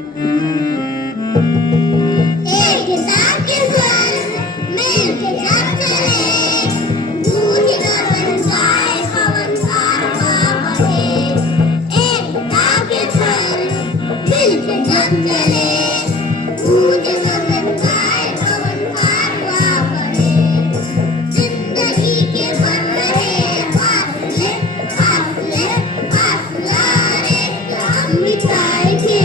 एक किताब के स्वर मिल के जब चले, गूंज गगन गाए पवन कारवां बढ़े। एक किताब के स्वर मिल के जब चले, गूंज गगन गाए पवन कारवां बढ़े। जिंदगी के बन रहे फासले फासले फासला रे हम मिटाएंगे।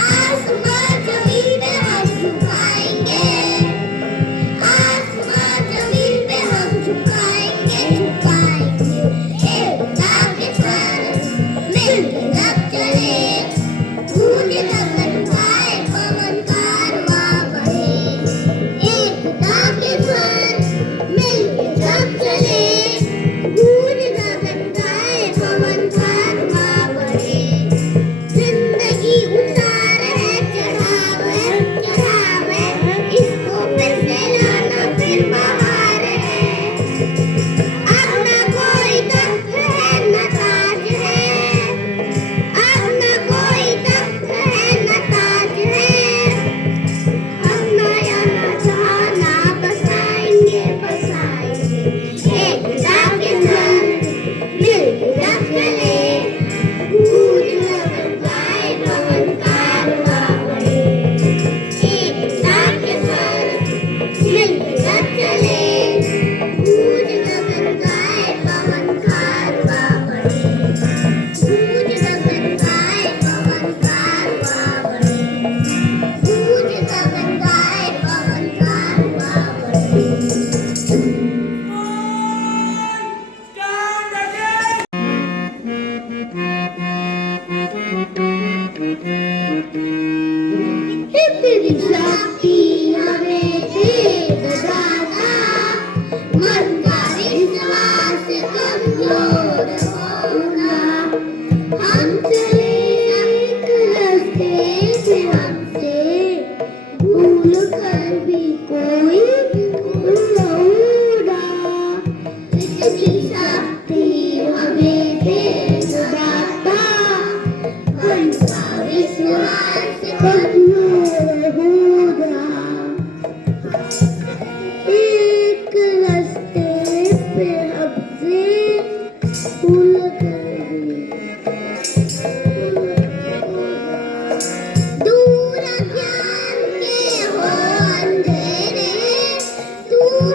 आसमां जमीन पे हम झुकाएंगे, आसमां जमीन पे हम झुकाएंगे झुकाएंगे। एक किताब के स्वर मिल के जब चले, गूंज गगन गाए पवन कारवां बढ़े। एक किताब के स्वर मिल के जब चले, गूंज गगन गाए पवन कारवां बढ़े। जिंदगी उतार है चढ़ाव है, इसको फिर से लाना फिर बहार है। अब न कोई तख्त है न ताज है, अब न कोई तख्त है न ताज है। हम नया जहाना बसाएंगे बसाएंगे। एक किताब के स्वर मिल के जब चले, गूंज गगन गाए पवन कारवां बढ़े। एक किताब के स्वर मिल के जब चले, गूंज गगन गाए पवन कारवां बढ़े। गूंज गगन गाए पवन कारवां बढ़े, गूंज गगन गाए पवन कारवां बढ़े। तेरी शक्ति हमें दे दाता, मन का विश्वास कमजोर होना। हम चले एक रास्ते से, हमसे भूल कर भी कोई न उड़ा। तेरी शक्ति हमें दे दाता, मन का विश्वास कमजोर होगा। एक रास्ते पे हमसे भूल कर भी दूर अज्ञान के हो अंधेरे, दूर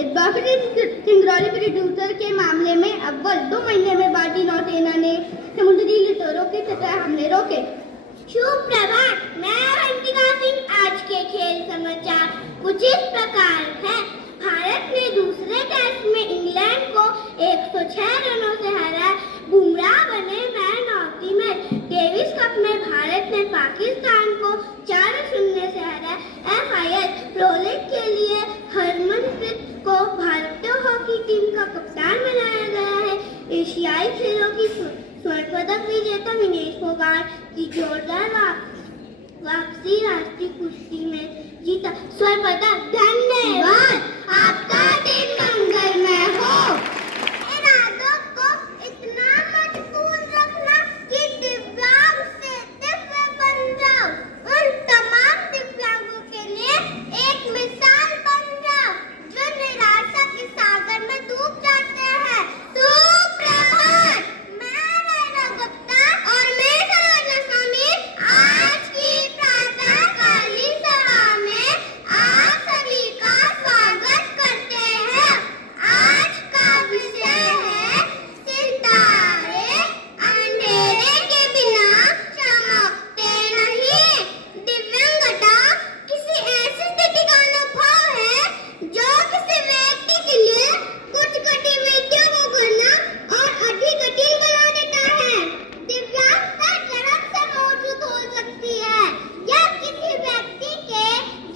इस बार सिंगरौली प्रोड्यूसर के मामले में अव्वल 2 महीने में भारतीय नौसेना ने समुद्री लिटोरों के 17 हमले रोके। शुभ प्रभात, मैं हंसिका सिंह। आज के खेल समाचार कुछ इस प्रकार है। भारत ने दूसरे टेस्ट में इंग्लैंड को 106 रनों से हराया। बुमराह बने man of the match. Davis cup में भारत ने पाकिस्तान को 4-0 से हराया। FIL प्रो लीग के लिए हरमनप्रीत को भारतीय हॉकी टीम का कप्तान बनाया गया है। एशियाई खेलों की स्वर्ण पदक विजेता विनेश फोगाट की जोरदार वापसी राष्ट्रीय कुश्ती में जीता स्वर्ण पदक। धन्यवाद। आपका दिन मंगलमय हो। इरादों को इतना मजबूत रखना कि दिव्यांग से दिव्य बन जाओ। उन तमाम दिव्यांगों के लिए एक मिसाल बन जाओ जो निराशा के सागर में डूब जाते हैं। सुप्रभात, मैं रैना गुप्ता और मैं सरोजना स्वामी आज की प्रातःकालीन सभा में आप सभी का स्वागत करते हैं। आज का विषय है सितारे अंधेरे के बिना चमकते नहीं। दिव्यांगता किसी ऐसी स्थिति का अनुभव है जो किसी व्यक्ति के लिए कुछ गतिविधियों को करना और अधिक कठिन बना देता है। दिव्यांगता जन्म से मौजूद हो सकती है या किसी व्यक्ति के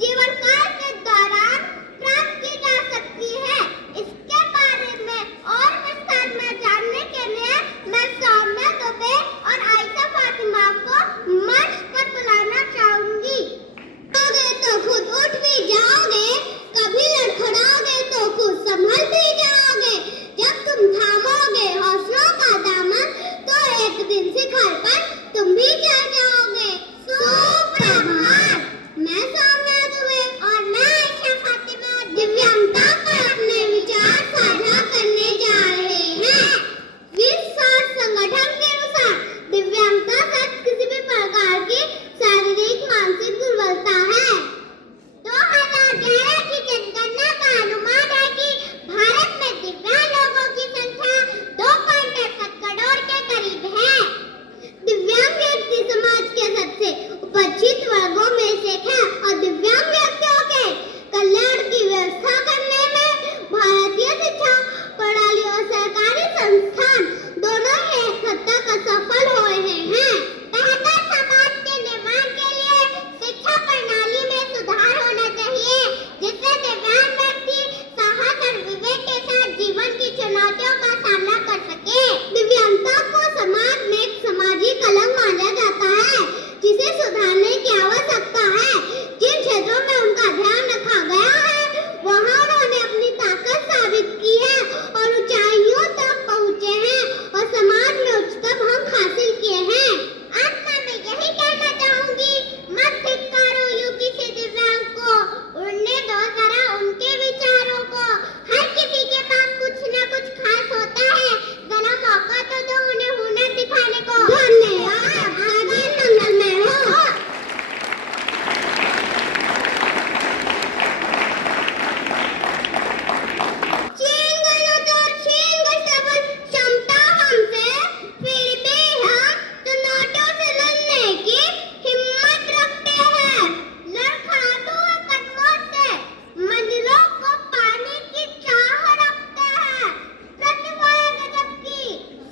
जीवन काल के दौरान प्राप्त की जा सकती है। इसके बारे में और विस्तार में जानने के लिए मैं सौम्या दुबे और आयशा फातिमा को मंच पर बुलाना चाहूंगी। तो खुद उठ भी जाओगे, कभी लड़खड़ाओगे तो खुद संभल भी जाओगे। जब तुम थामोगे हौसलों का दामन तो एक दिन शिखर पर तुम भी चढ़ जाओगे। सुप्रभात, मैं सौम्या दुबे और मैं आयशा फातिमा दिव्यांगता पर अपने विचार साझा करने जा रहे हैं। विश्व स्वास्थ्य संगठन के अनुसार दिव्यांगता सिर्फ किसी भी प्रकार की शारीरिक मानसिक दुर्बलता है। 2011 की जनगणना का अनुमान है कि भारत में दिव्यांग लोगों की संख्या 2.63 करोड़ के करीब है। दिव्यांग व्यक्ति समाज के सबसे उपचित वर्गों में से है और दिव्यांग व्यक्तियों के कल्याण की व्यवस्था करने में भारतीय शिक्षा प्रणाली और सरकारी संस्थान दोनों ही एक हद तक असफल हुए हैं। बेहतर समाज के निर्माण के लिए शिक्षा प्रणाली में सुधार होना चाहिए जिससे दिव्यांग व्यक्ति साहस और विवेक के साथ जीवन की चुनौतियों का सामना कर सके। दिव्यांगता को समाज में एक सामाजिक कलंक माना जाता है जिसे सुधारने की आवश्यकता है। जिन क्षेत्रों में उनका ध्यान रखा गया है वहां उन्होंने अपनी ताकत साबित की है और ऊंचाइयों तक पहुंचे हैं और समाज में उच्चतम अंक हासिल किए हैं। अंत में मैं यही कहना चाहूंगी, मत धिक्कारो यूं किसी दिव्यांग को, उड़ने दो जरा उनके विचारों को। हर किसी के पास कुछ न कुछ खास होता है, जरा मौका तो दो उन्हें हुनर दिखाने को। धन्यवाद। आपका दिन मंगलमय हो। क्षमता हमसे फिर भी हम चुनौतियों से लड़ने की हिम्मत रखते हैं। लड़खड़ाते हुए कदमों से मंजिलों को पाने की चाह रखते हैं। प्रतिभा गजब की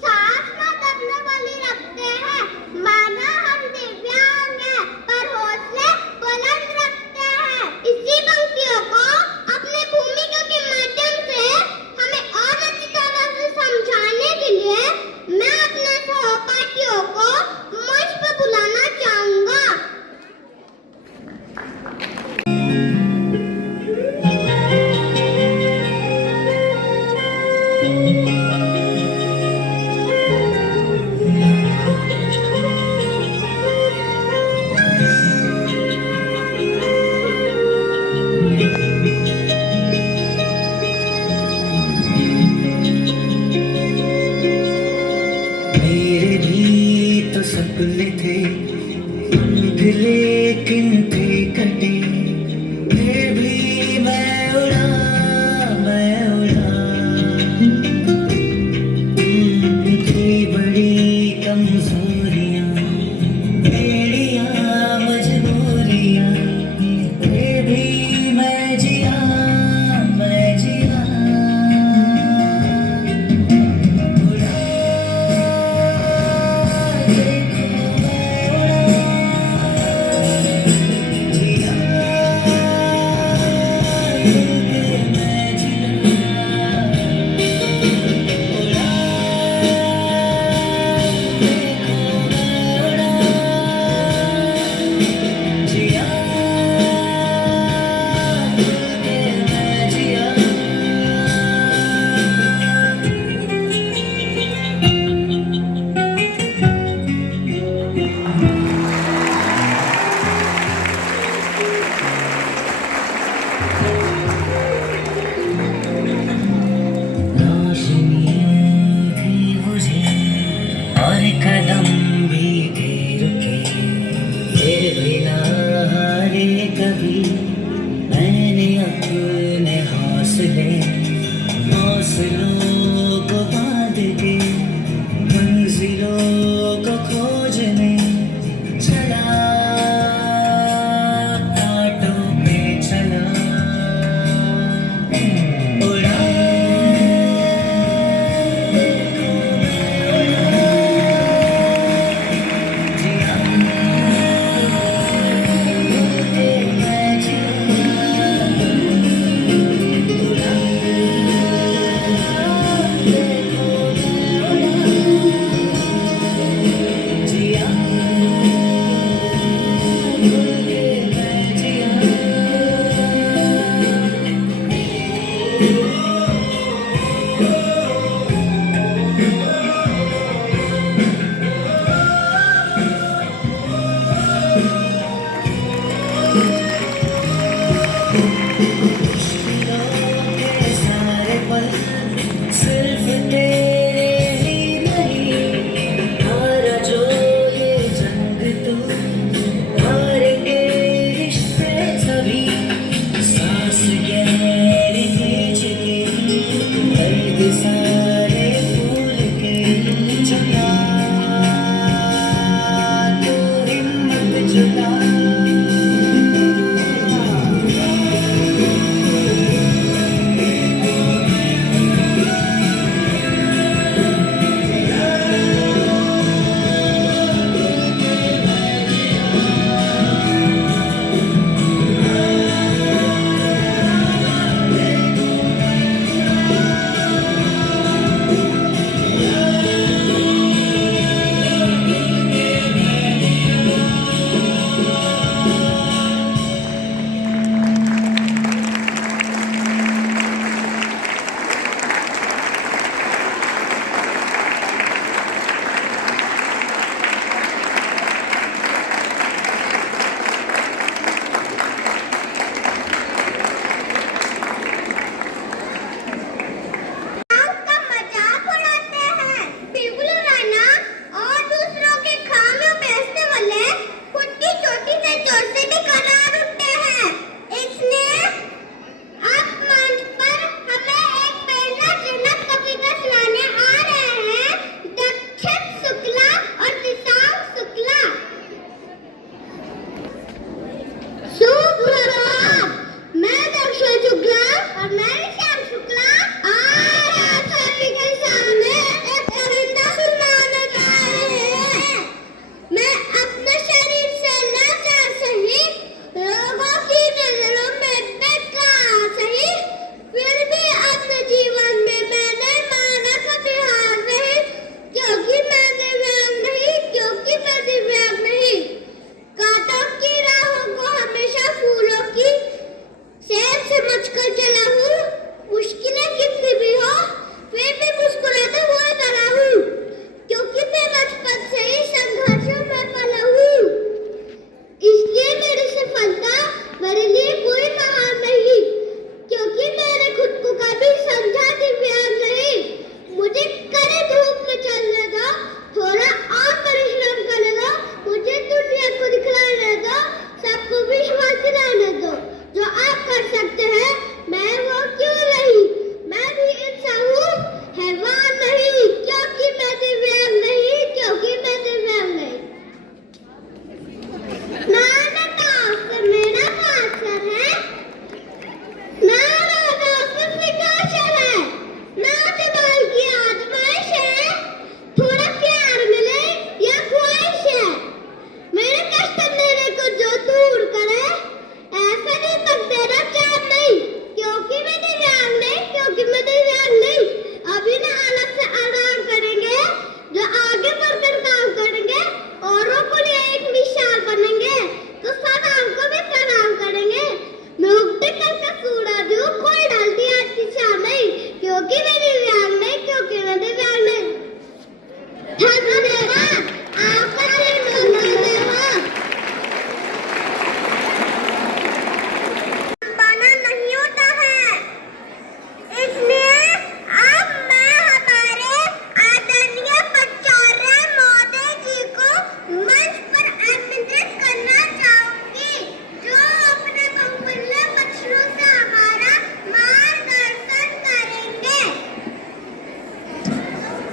सांस न दबने वाली रखते हैं। माना हम दिव्यांग हैं पर हौसले बुलंद रखते हैं। इसी पंक्तियों को अपनी भूमिका के माध्यम से हमें और अच्छी तरह से समझाने के लिए मैं अपने सहपाठियों को मंच पर बुलाना चाहूंगा। मेरे भी तो सपने थे लेकिन थे कटे, फिर भी मैं उड़ा, मैं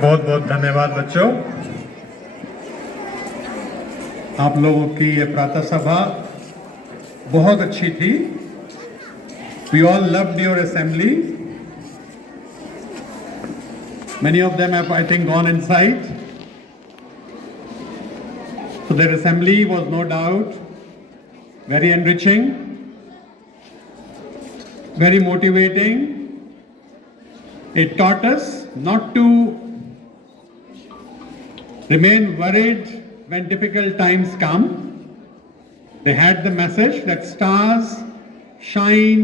बहुत बहुत धन्यवाद बच्चों। आप लोगों की ये प्रातः सभा बहुत अच्छी थी। We all loved your assembly. Many of them have, I think, gone inside. So their assembly was no doubt very enriching, very motivating. It taught us not to remain worried when difficult times come. They had the message that stars shine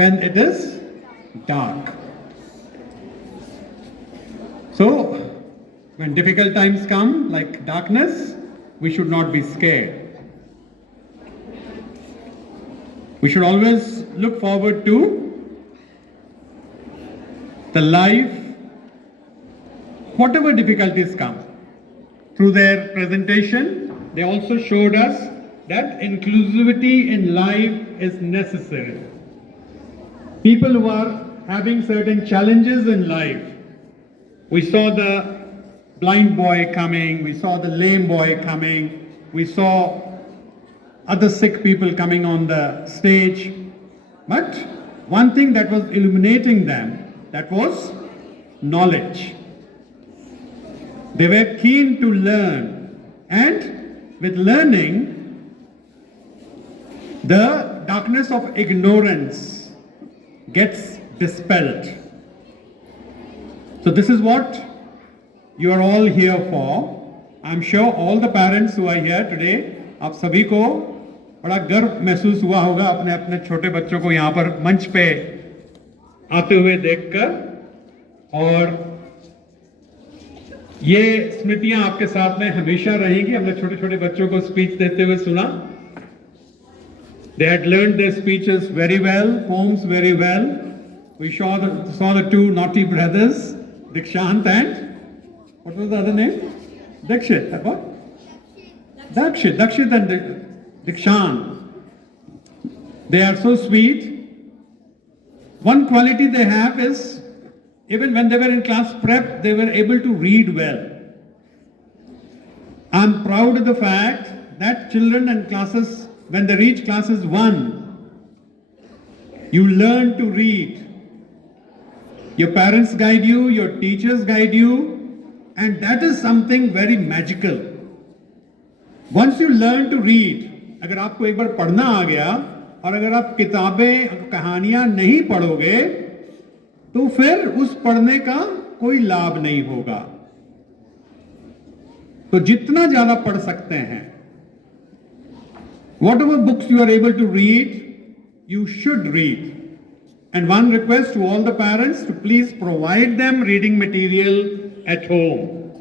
when it is dark. So, when difficult times come, like darkness, we should not be scared. We should always look forward to the life, whatever difficulties come. Through their presentation, they also showed us that inclusivity in life is necessary. People who are having certain challenges in life, we saw the blind boy coming, we saw the lame boy coming, we saw other sick people coming on the stage. But one thing that was illuminating them, that was knowledge. They were keen to learn, and with learning, the darkness of ignorance gets dispelled. So this is what you are all here for. I'm sure all the parents who are here today, आप सभी को बड़ा गर्व महसूस हुआ होगा अपने अपने छोटे बच्चों को यहाँ पर मंच पे आते हुए देखकर, और ये स्मृतियां आपके साथ में हमेशा रहेंगी। हमने छोटे छोटे बच्चों को स्पीच देते हुए सुना। They had learned their speeches very well, poems very well. We saw the two naughty brothers, Dikshant and what was the other name? Dakshit. What? Dakshit and Dikshant. They are so sweet. One quality they have is, even when they were in class prep, they were able to read well. I'm proud of the fact that children in classes, when they reach classes 1, you learn to read. Your parents guide you, your teachers guide you, and that is something very magical. Once you learn to read, अगर आपको एक बार पढ़ना आ गया और अगर आप किताबें कहानियां नहीं पढ़ोगे तो फिर उस पढ़ने का कोई लाभ नहीं होगा। तो जितना ज्यादा पढ़ सकते हैं, whatever books you are able to read, you should read. And one request to all the parents to please provide them reading material at home.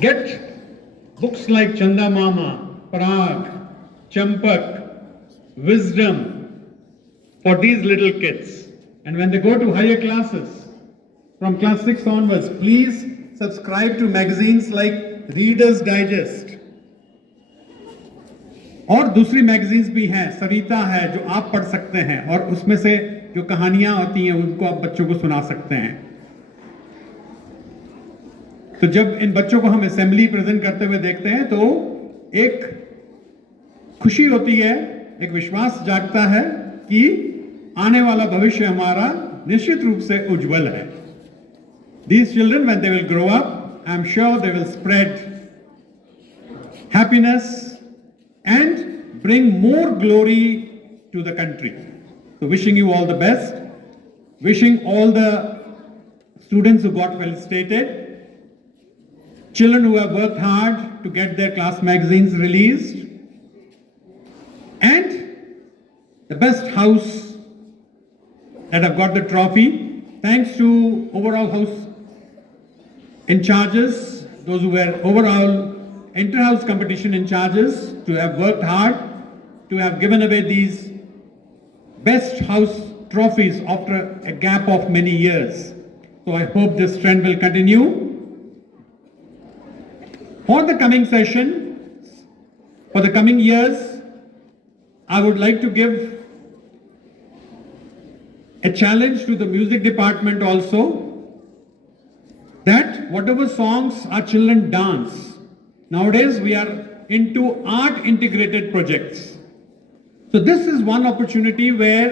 Get books like Chanda Mama, Parag, Champak, Wisdom for these little kids. And when they go to higher classes, from class 6 onwards, please subscribe to magazines like Reader's Digest. और दूसरी magazines भी हैं, सरिता है जो आप पढ़ सकते हैं, और उसमें से जो कहानियां होती हैं उनको आप बच्चों को सुना सकते हैं। तो जब इन बच्चों को हम असेंबली प्रेजेंट करते हुए देखते हैं तो एक खुशी होती है, एक विश्वास जागता है कि आने वाला भविष्य हमारा निश्चित रूप से उज्जवल है। These children, when they will grow up, I am sure they will spread happiness and bring more glory to the country. So wishing you all the best, wishing all the students who got felicitated, children who have worked hard to get their class magazines released, and the best house that have got the trophy, thanks to overall house in charges, those who were overall inter-house competition in charges, to have worked hard, to have given away these best house trophies after a gap of many years. So I hope this trend will continue. For the coming session, for the coming years, I would like to give a challenge to the music department also. that whatever songs our children dance, nowadays we are into art integrated projects. So this is one opportunity where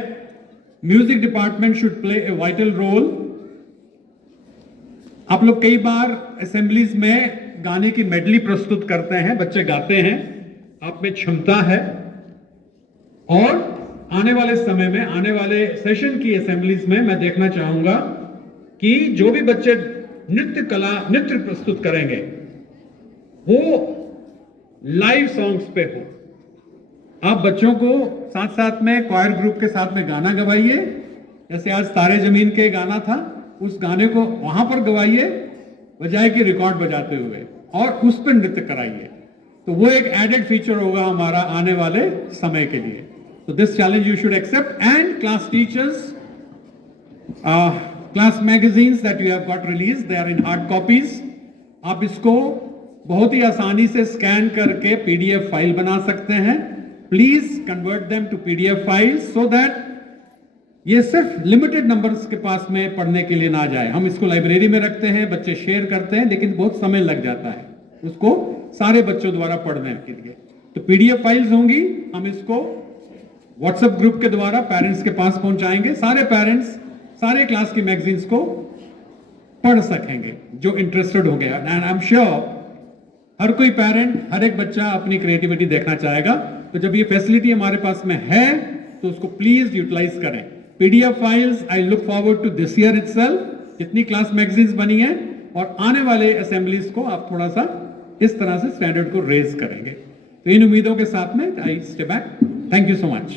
music department should play a vital role. आप लोग कई बार assemblies में गाने की medley प्रस्तुत करते हैं, बच्चे गाते हैं, आप में क्षमता है, और आने वाले समय में, आने वाले सेशन की असेंबलीज में मैं देखना चाहूंगा कि जो भी बच्चे नृत्य प्रस्तुत करेंगे वो लाइव सॉन्ग्स पे हो। आप बच्चों को साथ साथ में क्वायर ग्रुप के साथ में गाना गवाइए, जैसे आज तारे जमीन के गाना था, उस गाने को वहां पर गवाइए बजाय के रिकॉर्ड बजाते हुए, और उस पर नृत्य कराइए। तो वो एक एडेड फीचर होगा हमारा आने वाले समय के लिए। तो this challenge you should accept, and class teachers, class magazines that you have got release, they are in hard copies. आप इसको बहुत ही आसानी से स्कैन करके पीडीएफ फाइल बना सकते हैं। Please convert them to PDF files so that ये सिर्फ लिमिटेड नंबर्स के पास में पढ़ने के लिए ना जाए। हम इसको लाइब्रेरी में रखते हैं, बच्चे शेयर करते हैं, लेकिन बहुत समय लग जाता है उसको सारे बच्चों द्वारा पढ़ने के लिए। तो पीडीएफ फाइल्स होंगी, हम इसको व्हाट्सएप ग्रुप के द्वारा पेरेंट्स के पास पहुंचाएंगे। सारे पेरेंट्स सारे क्लास की मैगजीन्स को पढ़ सकेंगे जो इंटरेस्टेड हो गया। एंड आई एम श्योर हर कोई पेरेंट, हर एक बच्चा अपनी क्रिएटिविटी देखना चाहेगा। तो जब ये फैसिलिटी हमारे पास में है तो उसको प्लीज यूटिलाइज करें। PDF files I look forward to this year itself, जितनी क्लास मैगजीन्स बनी है, और आने वाले असेंबलीज को आप थोड़ा सा इस तरह से स्टैंडर्ड को रेज करेंगे। तो इन उम्मीदों के साथ में I stay back. Thank you so much.